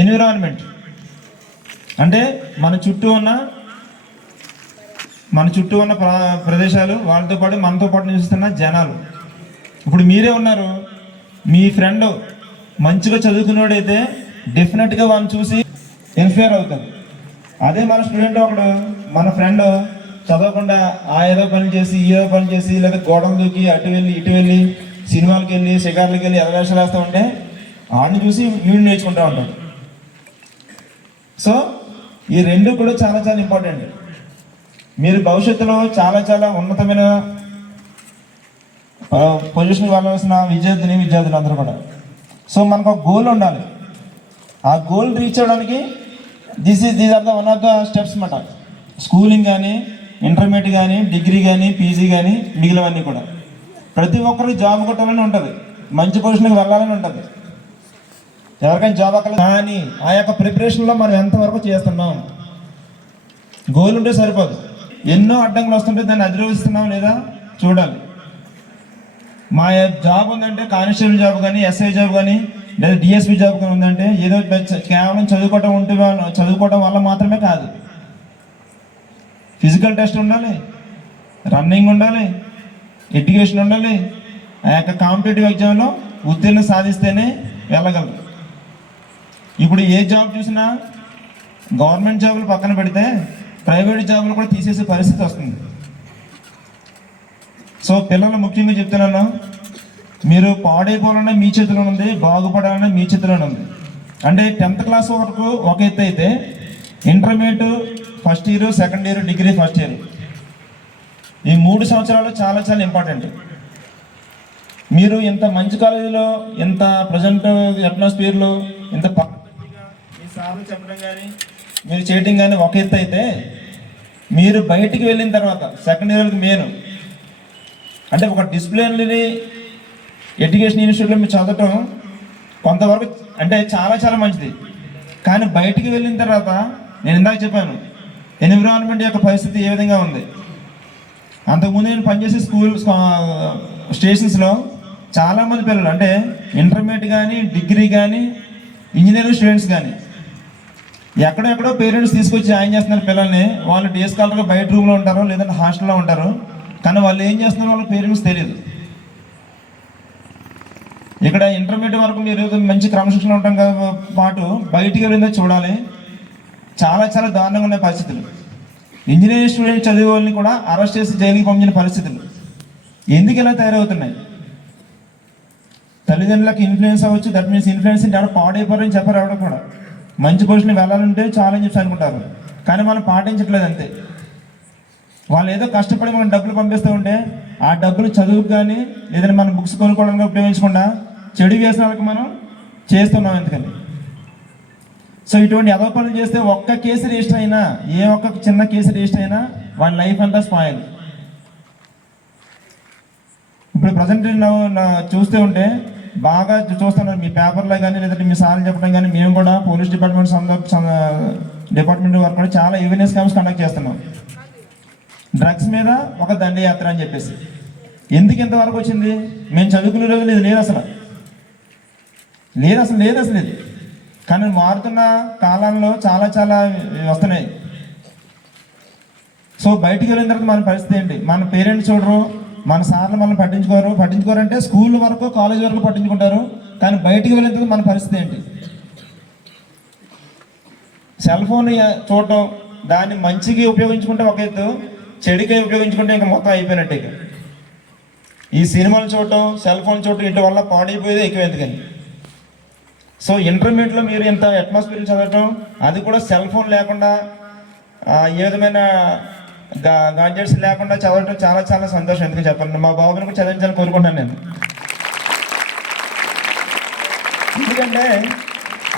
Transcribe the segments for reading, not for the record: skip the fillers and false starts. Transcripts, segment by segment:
Environment అంటే మన చుట్టూ ఉన్న ప్రదేశాలు, వాళ్ళతో పాటు మనతో పాటు నివసిస్తున్న జనాలు. ఇప్పుడు మీరే ఉన్నారు, మీ ఫ్రెండ్ మంచిగా చదువుకునేవాడైతే డెఫినెట్గా వాళ్ళని చూసి ఇన్స్పైర్ అవుతారు. అదే మన స్టూడెంట్ ఒకడు, మన ఫ్రెండ్ చదవకుండా ఏదో పని చేసి ఏదో పని చేసి లేదా గోడలు దూకి అటు వెళ్ళి ఇటు వెళ్ళి సినిమాలకు వెళ్ళి షికార్లకు వెళ్ళి ఎదవేషాలు వేస్తూ ఉంటే వాడిని చూసి వీడిని నేర్చుకుంటూ ఉంటాడు. సో ఈ రెండు కూడా చాలా చాలా ఇంపార్టెంట్. మీరు భవిష్యత్తులో చాలా చాలా ఉన్నతమైన పొజిషన్కి వెళ్ళవలసిన విద్యార్థులు అందరూ కూడా. సో మనకు ఒక గోల్ ఉండాలి. ఆ గోల్ రీచ్ అవ్వడానికి these are the one of the steps అన్నమాట. స్కూలింగ్ కానీ, ఇంటర్మీడియట్ కానీ, డిగ్రీ కానీ, పీజీ కానీ, మిగిలినవన్నీ కూడా. ప్రతి ఒక్కరికి జాబ్ కొట్టాలని ఉంటుంది, మంచి పొజిషన్కి వెళ్ళాలని ఉంటుంది. ఎవరికైనా జాబ్ అక్కడ కానీ ఆ యొక్క ప్రిపరేషన్లో మనం ఎంతవరకు చేస్తున్నాం. గోల్ ఉంటే సరిపోదు, ఎన్నో అడ్డంకులు వస్తుంటే దాన్ని అధిరోహిస్తున్నాం లేదా చూడాలి. మా జాబ్ ఉందంటే కానిస్టేబుల్ జాబ్ కానీ, ఎస్ఐ జాబ్ కానీ, లేదా డిఎస్పీ జాబ్ కానీ ఉందంటే ఏదో కేవలం చదువుకోవడం వల్ల మాత్రమే కాదు. ఫిజికల్ టెస్ట్ ఉండాలి, రన్నింగ్ ఉండాలి, ఎడ్యుకేషన్ ఉండాలి. ఆ యొక్క కాంపిటేటివ్ ఎగ్జామ్లో ఉత్తీర్ణత సాధిస్తేనే వెళ్ళగలరు. ఇప్పుడు ఏ జాబ్ చూసినా గవర్నమెంట్ జాబులు పక్కన పెడితే ప్రైవేట్ జాబులు కూడా తీసేసే పరిస్థితి వస్తుంది. సో పిల్లలు ముఖ్యంగా చెప్తున్నాను, మీరు పాడైపోవాలన్నా మీ చేతిలో ఉంది, బాగుపడాలన్నా మీ చేతిలోనే ఉంది. అంటే 10th క్లాస్ వరకు ఒక ఎత్తు అయితే intermediate first year, second year, degree first year, ఈ 3 సంవత్సరాలు చాలా చాలా ఇంపార్టెంట్. మీరు ఇంత మంచి కాలేజీలో, ఇంత ప్రజెంట్ అట్మాస్ఫియర్లో, ఇంత పద్ధతిగా మీ సార్లు చెప్పడం కానీ మీరు చేయడం కానీ ఒక ఎత్తు అయితే, మీరు బయటికి వెళ్ళిన తర్వాత సెకండ్ ఇయర్కి మెయిన్ అంటే ఒక డిసిప్లినరీ ఎడ్యుకేషన్ ఇన్స్టిట్యూట్లో మీరు చదవటం కొంతవరకు అంటే చాలా చాలా మంచిది. కానీ బయటికి వెళ్ళిన తర్వాత నేను ఇందాక చెప్పాను ఎన్విరాన్మెంట్ యొక్క పరిస్థితి ఏ విధంగా ఉంది. అంతకుముందు నేను పనిచేసే స్టేషన్స్లో చాలామంది పిల్లలు అంటే ఇంటర్మీడియట్ కానీ, డిగ్రీ కానీ, ఇంజనీరింగ్ స్టూడెంట్స్ కానీ ఎక్కడెక్కడో పేరెంట్స్ తీసుకొచ్చి జాయిన్ చేస్తున్నారు పిల్లల్ని. వాళ్ళు డే స్కాలర్గా బయట రూమ్లో ఉంటారు, లేదంటే హాస్టల్లో ఉంటారు. కానీ వాళ్ళు ఏం చేస్తున్నారో వాళ్ళ పేరెంట్స్ తెలియదు. ఇక్కడ ఇంటర్మీడియట్ వరకు మీరు మంచి క్రమశిక్షణ ఉండటం పాటు బయటికి వెళ్ళిందో చూడాలి. చాలా చాలా దారుణంగా ఉన్న పరిస్థితులు. ఇంజనీరింగ్ స్టూడెంట్ చదివే వాళ్ళని కూడా అరెస్ట్ చేసి జైలుకి పంపించిన పరిస్థితులు ఎందుకు ఇలా తయారవుతున్నాయి? తల్లిదండ్రులకు ఇన్ఫ్లుయెన్స్ అవ్వచ్చు. దట్ మీన్స్ ఇన్ఫ్లుయెన్స్ అంటే ఎవరు పాడైపోరని చెప్పారు. ఎవరు కూడా మంచి పొజిషన్ వెళ్ళాలంటే చాలా అని చెప్పి అనుకుంటారు, కానీ మనం పాటించట్లేదు అంతే. వాళ్ళు ఏదో కష్టపడి మనం డబ్బులు పంపిస్తూ ఉంటే ఆ డబ్బులు చదువుకు కానీ లేదంటే మనం బుక్స్ కొనుక్కోవడానికి ఉపయోగించకుండా చెడు వ్యసనాలకు మనం చేస్తున్నాం. ఎందుకని? సో ఇటువంటి ఎదవ పనులు చేస్తే ఒక్క కేసు రిజిస్టర్ అయినా, ఏ ఒక్క చిన్న కేసు రిజిస్టర్ అయినా వాళ్ళ లైఫ్ అంతా స్పాయిల్. ఇప్పుడు ప్రజెంట్ చూస్తూ ఉంటే బాగా చూస్తున్నాను మీ పేపర్లో కానీ లేదంటే మీ సార్లు చెప్పడం కానీ, మేము కూడా పోలీస్ డిపార్ట్మెంట్ వరకు కూడా చాలా అవేర్నెస్ క్యాంప్స్ కండక్ట్ చేస్తున్నాం. డ్రగ్స్ మీద ఒక దండయాత్ర అని చెప్పేసి. ఎందుకు ఇంతవరకు వచ్చింది? మేము చదువుకునే రోజు లేదు అసలు లేదు. కానీ మారుతున్న కాలంలో చాలా చాలా వస్తున్నాయి. సో బయటికి వెళ్ళిన తర్వాత మన పరిస్థితి ఏంటి? మన పేరెంట్స్ చూడరు, మన సార్లు మనల్ని పట్టించుకోరంటే స్కూల్ వరకు, కాలేజ్ వరకు పట్టించుకుంటారు. కానీ బయటికి వెళ్ళిన తర్వాత మన పరిస్థితి ఏంటి? సెల్ ఫోన్ చూడటం, దాన్ని మంచిగా ఉపయోగించుకుంటే ఒక ఎత్తు, చెడుగా ఉపయోగించుకుంటే ఇంకా మొత్తం అయిపోయినట్టే. ఈ సినిమాలు చూడటం, సెల్ ఫోన్ చూడటం, ఇటు వల్ల పాడైపోయేది ఎక్కువైంది. కానీ సో ఇంటర్మీడియట్లో మీరు ఇంత అట్మాస్ఫియర్ చదవటం, అది కూడా సెల్ ఫోన్ లేకుండా, ఏ విధమైన గాడ్జెట్స్ లేకుండా చదవటం చాలా చాలా సంతోషం. ఎందుకు చెప్పాలి, మా బాబుని కూడా చదివించాలని కోరుకుంటాను నేను. ఎందుకంటే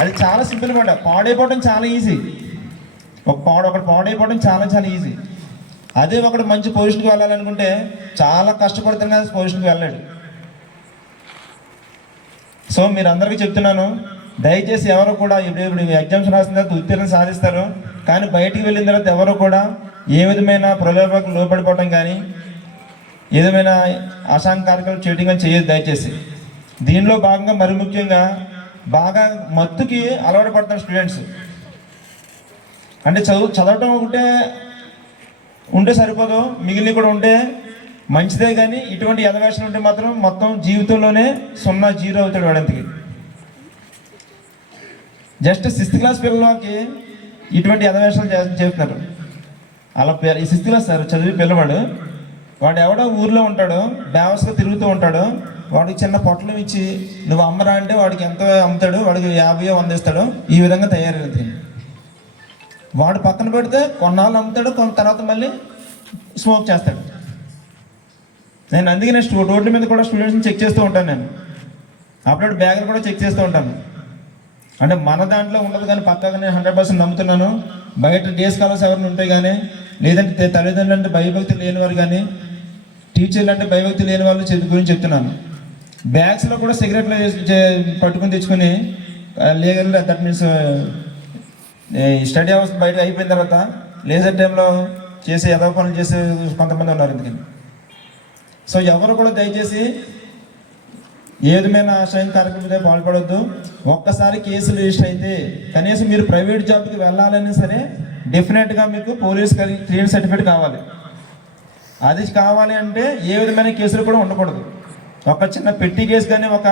అది చాలా సింపుల్ మాట. పాడైపోవడం చాలా ఈజీ. ఒకటి పాడైపోవడం చాలా చాలా ఈజీ. అదే ఒకటి మంచి పొజిషన్కి వెళ్ళాలనుకుంటే చాలా కష్టపడుతున్నా పొజిషన్కి వెళ్ళాడు. సో మీరు అందరికీ చెప్తున్నాను, దయచేసి ఎవరు కూడా ఇప్పుడు ఎగ్జామ్స్ రాసిన తర్వాత ఉత్తీర్ణత సాధిస్తారు, కానీ బయటికి వెళ్ళిన తర్వాత ఎవరు కూడా ఏ విధమైన ప్రలోభకు లోపడిపోవటం కానీ ఏదైనా అసాంకారికలు చేయడం కానీ చేయదు దయచేసి. దీనిలో భాగంగా మరి ముఖ్యంగా బాగా మత్తుకి అలవాటు పడతారు స్టూడెంట్స్. అంటే చదవటం ఉంటే సరిపోదు, మిగిలిన కూడా ఉంటే మంచిదే. కానీ ఇటువంటి ఎదవేషాలు ఉంటే మాత్రం మొత్తం జీవితంలోనే 0-0 అవుతాడు వాడంతకి. జస్ట్ 6th క్లాస్ పిల్లలకి ఇటువంటి ఎదవేషాలు చేస్తున్నారు. అలా ఈ 6th క్లాస్ సార్ చదివి పిల్లవాడు, వాడు ఎవడో ఊర్లో ఉంటాడు, బేవస్గా తిరుగుతూ ఉంటాడు. వాడికి చిన్న పొట్లం ఇచ్చి నువ్వు అమ్మరా అంటే వాడికి ఎంతో అమ్ముతాడు, వాడికి 50-100 ఇస్తాడు. ఈ విధంగా తయారైంది. వాడు పక్కన పెడితే కొన్నాళ్ళు అమ్ముతాడు, తర్వాత మళ్ళీ స్మోక్ చేస్తాడు. నేను అందుకే రోడ్ల మీద కూడా స్టూడెంట్స్ని చెక్ చేస్తూ ఉంటాను. నేను అప్పుడప్పుడు బ్యాగులు కూడా చెక్ చేస్తూ ఉంటాను. అంటే మన దాంట్లో ఉండదు కానీ పక్కగా నేను 100% నమ్ముతున్నాను. బయట డే స్కాలర్స్ ఎవరిని ఉంటాయి కానీ, లేదంటే తల్లిదండ్రులు అంటే భయభక్తి లేని వారు కానీ, టీచర్లు అంటే భయభక్తి లేని వాళ్ళు గురించి చెప్తున్నాను. బ్యాగ్స్లో కూడా సిగరెట్లు పట్టుకుని తెచ్చుకొని legal, that means study hours బయట అయిపోయిన తర్వాత లేజర్ టైంలో చేసే ఎదవ పనులు చేసే కొంతమంది ఉన్నారు. ఎందుకని సో ఎవరు కూడా దయచేసి ఏ విధమైన ఆశయం కార్యక్రమంలో పాల్పడొద్దు. ఒక్కసారి కేసులు రిజిస్టర్ అయితే కనీసం మీరు ప్రైవేట్ జాబ్కి వెళ్ళాలన్నా సరే డెఫినెట్గా మీకు పోలీస్ క్లియర్ సర్టిఫికేట్ కావాలి. అది కావాలి అంటే ఏ విధమైన కేసులు కూడా ఉండకూడదు. ఒక చిన్న పెట్టి కేసు కానీ, ఒక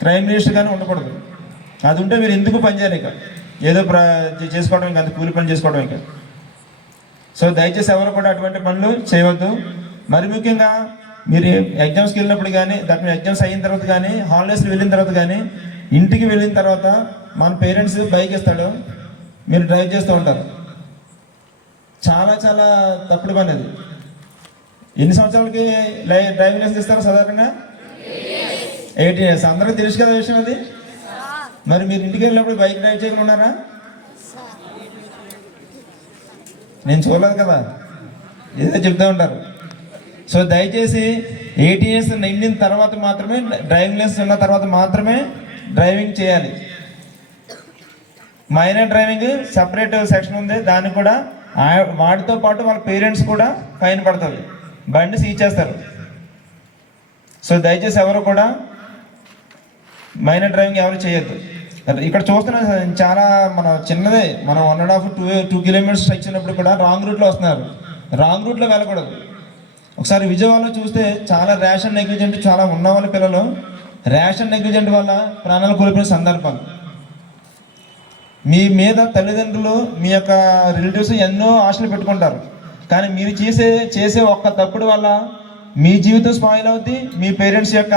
క్రైమ్ రిజిస్టర్ కానీ ఉండకూడదు. అది ఉంటే మీరు ఎందుకు పనిచేయాలి, ఇక ఏదో చేసుకోవడం కాదు, కూలి పని చేసుకోవడం ఇక. సో దయచేసి ఎవరు కూడా అటువంటి పనులు చేయవద్దు. మరి ముఖ్యంగా మీరు ఎగ్జామ్స్కి వెళ్ళినప్పుడు కానీ, దాని ఎగ్జామ్స్ అయిన తర్వాత కానీ, హాలిడేస్కి వెళ్ళిన తర్వాత కానీ, ఇంటికి వెళ్ళిన తర్వాత మన పేరెంట్స్ బైక్ ఇస్తాడు, మీరు డ్రైవ్ చేస్తూ ఉంటారు. చాలా చాలా తప్పుడు పని అది. ఎన్ని సంవత్సరాలకి డ్రైవింగ్ లైసెన్స్ ఇస్తారు సాధారణంగా? 18 years. అందరికీ తెలుసు కదా విషయం అది. మరి మీరు ఇంటికి వెళ్ళినప్పుడు బైక్ డ్రైవ్ చేయకుండా ఉన్నారా? నేను చూడలేదు కదా, ఏదో చెప్తూ ఉంటారు. సో దయచేసి 18 years నిండిన తర్వాత మాత్రమే, డ్రైవింగ్ లైసెన్స్ ఉన్న తర్వాత మాత్రమే డ్రైవింగ్ చేయాలి. మైనర్ డ్రైవింగ్ సపరేట్ సెక్షన్ ఉంది, దాన్ని కూడా వాటితో పాటు వాళ్ళ పేరెంట్స్ కూడా ఫైన్ పడుతుంది, బండి సీజ్ చేస్తారు. సో దయచేసి ఎవరు కూడా మైనర్ డ్రైవింగ్ ఎవరు చేయొద్దు. ఇక్కడ చూస్తున్నా చాలా మన చిన్నదే, మనం 1.5-2 kilometers స్ట్రెచ్ ఉన్నప్పుడు కూడా రాంగ్ రూట్లో వస్తున్నారు. రాంగ్ రూట్లో వెళ్ళకూడదు. ఒకసారి విజయవాడలో చూస్తే చాలా ర్యాష్ అండ్ నెగ్లిజెంట్, చాలా ఉన్న వాళ్ళ పిల్లలు ర్యాష్ అండ్ నెగ్లిజెంట్ వల్ల ప్రాణాలు కోల్పోయిన సందర్భాలు. మీ మీద తల్లిదండ్రులు, మీ యొక్క రిలేటివ్స్ ఎన్నో ఆశలు పెట్టుకుంటారు. కానీ మీరు చేసే ఒక్క తప్పుడు వల్ల మీ జీవితం స్పాయిల్ అవుతుంది, మీ పేరెంట్స్ యొక్క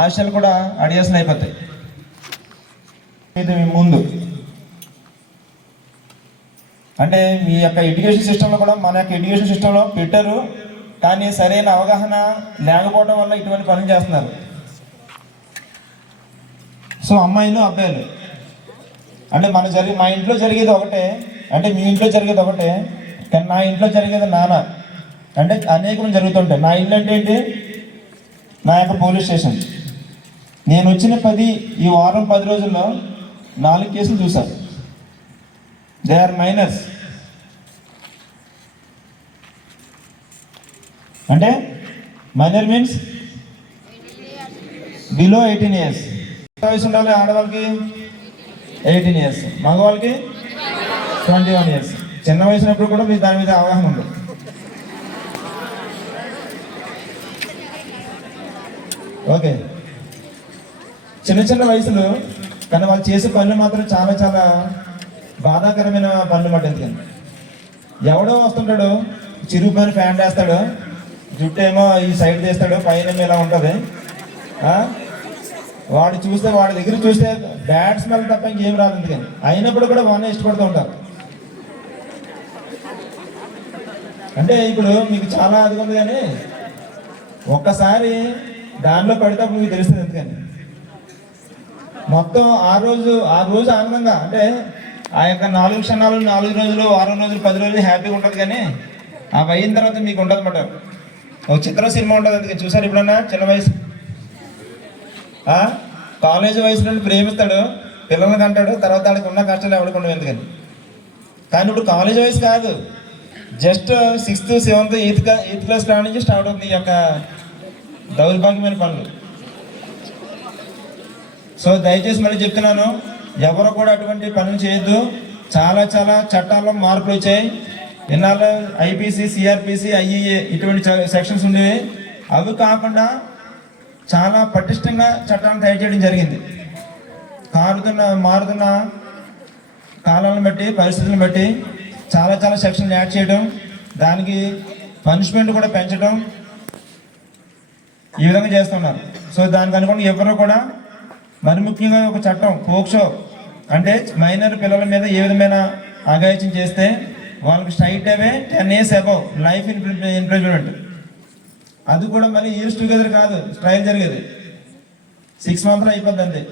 ఆశలు కూడా అడియాసన అయిపోతాయి. ఇది ముందు అంటే మీ యొక్క ఎడ్యుకేషన్ సిస్టంలో కూడా, మన యొక్క ఎడ్యుకేషన్ సిస్టంలో పెట్టారు, కానీ సరైన అవగాహన లేకపోవడం వల్ల ఇటువంటి పనులు చేస్తున్నారు. సో అమ్మాయిలు అబ్బాయిలు అంటే మా ఇంట్లో జరిగేది ఒకటే, అంటే మీ ఇంట్లో జరిగేది ఒకటే, కానీ నా ఇంట్లో జరిగేది నాన్న అంటే అనేకం జరుగుతుంటాయి. నా ఇల్లు అంటే ఏంటి? నా యొక్క పోలీస్ స్టేషన్. నేను వచ్చిన ఈ వారం 10 రోజుల్లో 4 కేసులు చూశాను. They are minors. అంటే మైనర్ మీన్స్ బిలో 18 years. వయసు ఉండాలి ఆడవాళ్ళకి 18 years, మగవాళ్ళకి 21 years. చిన్న వయసునప్పుడు కూడా మీకు దాని మీద అవగాహన ఉంది. ఓకే, చిన్న చిన్న వయసులో కానీ వాళ్ళు చేసే పనులు మాత్రం చాలా చాలా బాధాకరమైన పనులు మాట. ఎందుకని ఎవడో వస్తుంటాడు, చిరుగుపైన ఫ్యాన్ వేస్తాడు, జుట్టు ఏమో ఈ సైడ్ చేస్తాడు, పైన ఇలా ఉంటుంది. వాడి దగ్గర చూస్తే బ్యాడ్ స్మెల్ తప్ప ఇంకేం రాదు. ఎందుకని అయినప్పుడు కూడా వాడిని ఇష్టపడుతూ ఉంటారు. అంటే ఇప్పుడు మీకు చాలా అది ఉంది, కానీ ఒక్కసారి దానిలో పడితే మీకు తెలుస్తుంది. ఎందుకని మొత్తం ఆ రోజు ఆనందంగా, అంటే ఆ యొక్క 4 క్షణాలు, 4 రోజులు, 6 రోజులు, 10 రోజులు హ్యాపీగా ఉంటుంది. కానీ అవి అయిన తర్వాత మీకు ఉంటుంది అన్నమాట. ఒక చిత్రం సినిమా ఉంటుంది. అందుకని చూసారు ఎప్పుడన్నా? చిన్న వయసు కాలేజ్ వయసు నుండి ప్రేమిస్తాడు, పిల్లలకి అంటాడు, తర్వాత వాడికి ఉన్న కష్టాలు ఎవరికి ఉండవు. ఎందుకని కానీ ఇప్పుడు కాలేజ్ వయసు కాదు, just 6th, 7th, 8th class కాడ నుంచి స్టార్ట్ అవుతుంది ఈ యొక్క దౌర్భాగ్యమైన పనులు. సో దయచేసి మళ్ళీ చెప్తున్నాను, ఎవరు కూడా అటువంటి పనులు చేయొద్దు. చాలా చాలా చట్టాల్లో మార్పులు వచ్చాయి. ఇన్నాళ్ళు ఐపీసీ, సిఆర్పిసి, ఐఈఏ ఇటువంటి సెక్షన్స్ ఉండేవి. అవి కాకుండా చాలా పటిష్టంగా చట్టాలను తయారు చేయడం జరిగింది. మారుతున్న కాలాలను బట్టి, పరిస్థితులను బట్టి చాలా చాలా సెక్షన్లు యాడ్ చేయడం, దానికి పనిష్మెంట్ కూడా పెంచడం, ఈ విధంగా చేస్తున్నారు. సో దానికి అనుకోండి ఎవరు కూడా, మరి ముఖ్యంగా ఒక చట్టం పోక్సో అంటే మైనర్ పిల్లల మీద ఏ విధమైన అఘాయిత్యం చేస్తే వాళ్ళకి స్ట్రైట్ అవే 10 years అబౌవ్ లైఫ్ ఇంప్రిజన్మెంట్. అది కూడా మళ్ళీ ఇయర్స్ టుగెదర్ కాదు, ట్రయల్ జరిగేది 6 months అయిపోద్ది అంతే.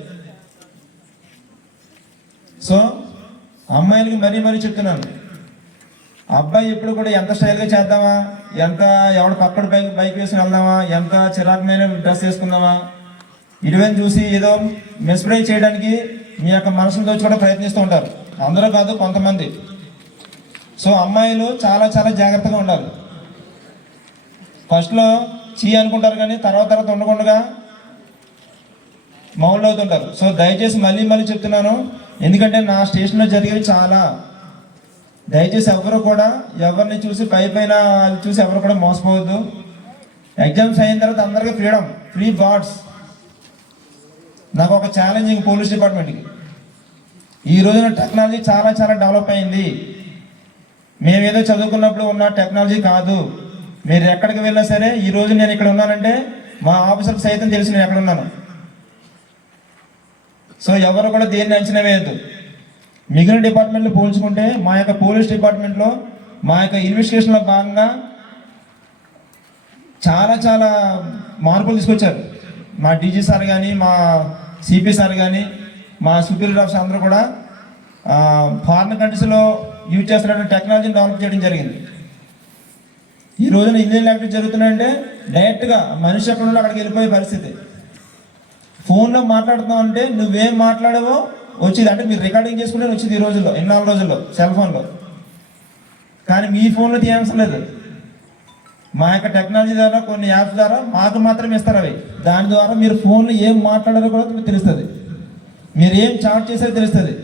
సో అమ్మాయిలకి మరీ చెప్తున్నాను, అబ్బాయి ఎప్పుడు కూడా ఎంత స్టైల్గా చేద్దామా, ఎంత ఎవడ పక్కన బైక్ వేసుకుని వెళ్దామా, ఎంత చిరాకమైన డ్రెస్ వేసుకుందామా, ఇటువైపు చూసి ఏదో మెస్ప్రైజ్ చేయడానికి మీ యొక్క మనసును దోచుకోవడం ప్రయత్నిస్తూ ఉంటారు. అందరూ కాదు, కొంతమంది. సో అమ్మాయిలు చాలా చాలా జాగ్రత్తగా ఉండాలి. ఫస్ట్లో అనుకుంటారు కానీ తర్వాత ఉండకుండా మౌల్డ్ అవుతుంటారు. సో దయచేసి మళ్ళీ చెప్తున్నాను, ఎందుకంటే నా స్టేషన్లో జరిగేవి చాలా. దయచేసి ఎవరు కూడా ఎవరిని చూసి పైన చూసి ఎవరు కూడా మోసపోవద్దు. ఎగ్జామ్స్ అయిన తర్వాత అందరికీ ఫ్రీ బార్డ్స్. నాకు ఒక ఛాలెంజింగ్ పోలీస్ డిపార్ట్మెంట్కి, ఈ రోజున టెక్నాలజీ చాలా చాలా డెవలప్ అయింది. మేమేదో చదువుకున్నప్పుడు ఉన్న టెక్నాలజీ కాదు. మీరు ఎక్కడికి వెళ్ళినా సరే, ఈ రోజు నేను ఇక్కడ ఉన్నానంటే మా ఆఫీసర్కి సైతం తెలిసి నేను ఎక్కడ ఉన్నాను. సో ఎవరు కూడా దేన్ని అంచనా వేయద్దు. మిగిలిన డిపార్ట్మెంట్లు పోల్చుకుంటే మా యొక్క పోలీస్ డిపార్ట్మెంట్లో మా యొక్క ఇన్వెస్టిగేషన్లో భాగంగా చాలా చాలా మార్పులు తీసుకొచ్చారు. మా డీజీ సార్ కానీ, మా సిపి సార్ కానీ, మా సుపీరియర్ ఆఫీసర్ అందరూ కూడా ఫారిన్ కంట్రీస్లో యూజ్ చేస్తున్నటువంటి టెక్నాలజీని డెవలప్ చేయడం జరిగింది. ఈ రోజున ఇండియన్ యాక్టివిటీ జరుగుతున్నాయంటే డైరెక్ట్గా మనిషి ఎక్కడ ఉందో అక్కడికి వెళ్ళిపోయే పరిస్థితి. ఫోన్లో మాట్లాడుతున్నావు అంటే నువ్వేం మాట్లాడావో వచ్చేది, అంటే మీరు రికార్డింగ్ చేసుకుంటే వచ్చేది ఈ రోజుల్లో, 4 రోజుల్లో సెల్ ఫోన్లో. కానీ మీ ఫోన్లో తీయవసరం లేదు. మా యొక్క టెక్నాలజీ ద్వారా, కొన్ని యాప్స్ ద్వారా మాకు మాత్రమే ఇస్తారు అవి. దాని ద్వారా మీరు ఫోన్లో ఏం మాట్లాడారో కూడా మీకు తెలుస్తుంది, మీరు ఏం చాట్ చేసారో తెలుస్తుంది.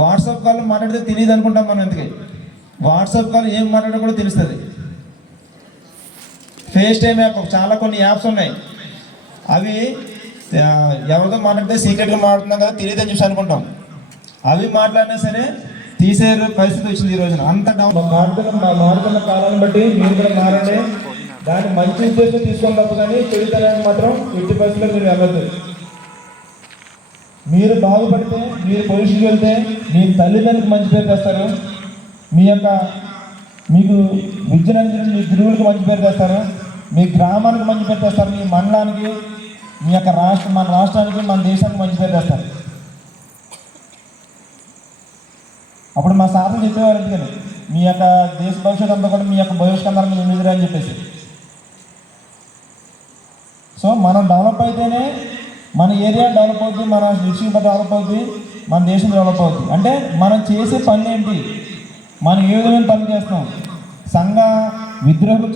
వాట్సాప్ కాల్ మాట్లాడితే తెలియదు అనుకుంటాం మనం. ఎందుకే వాట్సాప్ కాల్ ఏం మాట్లాడో కూడా తెలుస్తుంది. ఫేస్ టైమ్ యాప్, చాలా కొన్ని యాప్స్ ఉన్నాయి. అవి ఎవరితో మాట్లాడితే సీక్రెట్గా మాట్లాడుతున్నాం కదా, తెలియదు అని చెప్పి అనుకుంటాం. అవి మాట్లాడినా సరే తీసే పరిస్థితి వచ్చింది ఈ రోజున. అంత మారుతున్న కాలాన్ని బట్టి మీరు కూడా మారండి. దాన్ని మంచి ఉద్దేశం తీసుకొని తప్ప కానీ చెడుతనాన్ని మాత్రం ఎట్టి పరిస్థితుల్లో మీరు వెళ్ళద్దు. మీరు బాగుపడితే, మీరు పొజిషన్కి వెళ్తే మీ తల్లిదండ్రులకు మంచి పేరు తెస్తారు. మీకు విద్యను అందించిన మీ గురువులకు మంచి పేరు తెస్తారు. మీ గ్రామానికి మంచి పేరు తెస్తారు. మీ మండలానికి, మీ యొక్క మన రాష్ట్రానికి, మన దేశానికి మంచి పేరు తెస్తారు. అప్పుడు మా సార్లు చెప్పేవారు, ఎందుకని మీ యొక్క దేశ భవిష్యత్తు అంతా కూడా మీ యొక్క భవిష్యత్తు ఎన్నిదిరా అని చెప్పేసి. సో మనం డెవలప్ అయితేనే మన ఏరియా డెవలప్ అవుతుంది, మన డిస్ట్రిక్ట్ డెవలప్ అవుతుంది, మన దేశం డెవలప్ అవుతుంది. అంటే మనం చేసే పని ఏంటి, మనం ఏ విధమైన పని చేస్తాం, సంఘ విద్రోహులు